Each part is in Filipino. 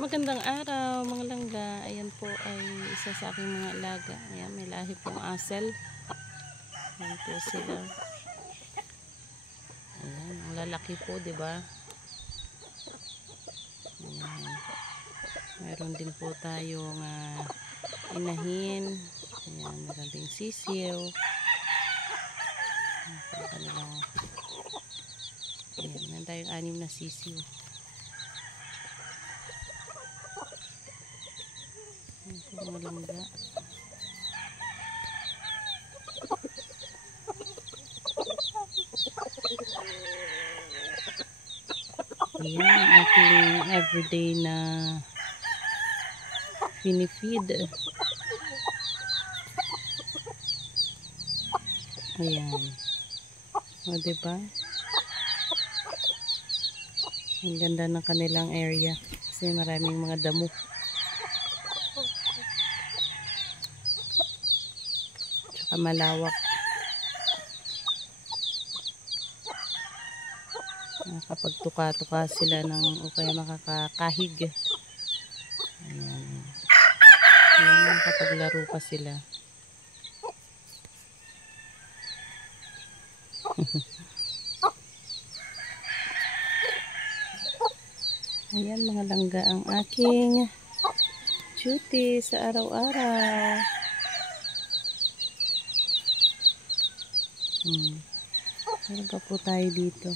Magandang araw mga langga. Ayan po ay isa sa aking mga alaga. Ayan, may lahi pong asel. Ayan po sila. Ayan, ang lalaki po, diba? Ayan. Meron din po tayong inahin. Ayan, meron din sisiw. Ayan, meron tayong 6 na sisiw. Mga langga. Ayan ang aking everyday na pinifeed. Ayan. O diba? Ang ganda ng kanilang area kasi maraming mga damo. Malawak. Kapag tuka-tuka sila ng o kaya makakahig. Ayan. Ayan, kapag laro pa sila. Ayan mga langga ang aking duty sa araw-araw. Meron pa po tayo dito.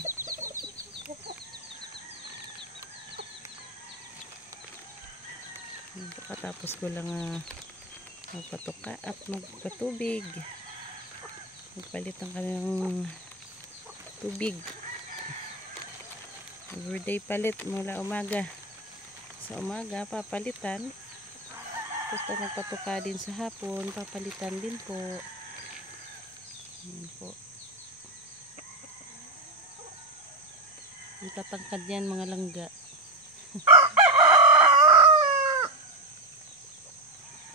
Katapos ko lang magpatuka at magpatubig. Magpalit ang kanilang tubig. Everyday palit mula umaga. Sa umaga papalitan. Tapos pag magpatuka din sa hapon, papalitan din po. Ayan po. Ang tatangkad yan mga langga.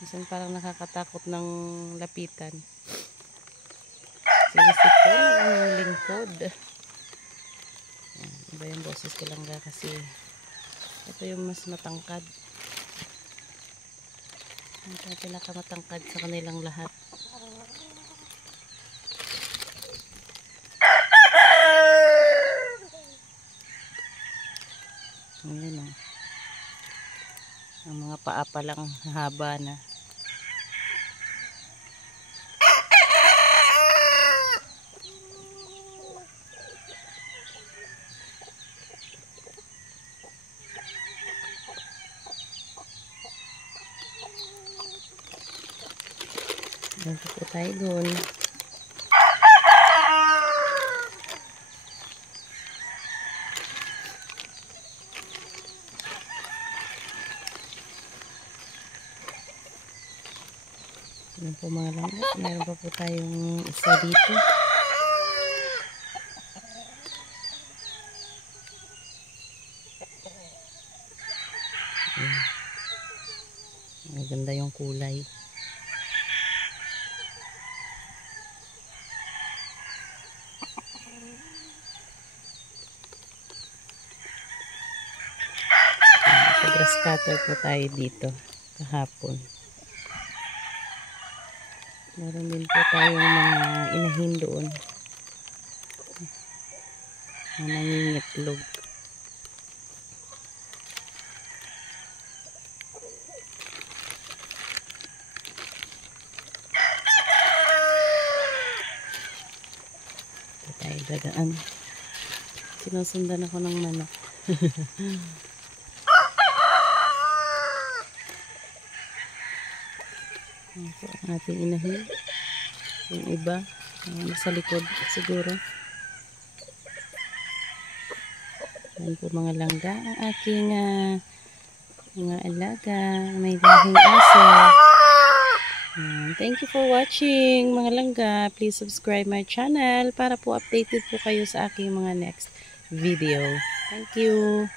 Minsan parang nakakatakot ng lapitan. Sinisip ko ang lingkod. Iba yung boses ko langga kasi ito yung mas matangkad. Ito yung pinakamatangkad sa kanilang lahat. Ayan o. Ang mga paa pa lang haba na. Ayan po tayo doon. Ayan po mga langga. Meron pa po tayong isa dito. Ayan. Maganda yung kulay. Grass cutter po tayo dito kahapon. Meron din po tayong mga inahin doon na nangingitlog. Ito tayo dadaan. Sinusundan ako ng manok. Ito ang ating inahin. Yung iba nasa likod siguro. Yan po mga langga ang aking mga alaga. May lahing aso. Thank you for watching mga langga. Please subscribe my channel para po updated po kayo sa aking mga next video. Thank you.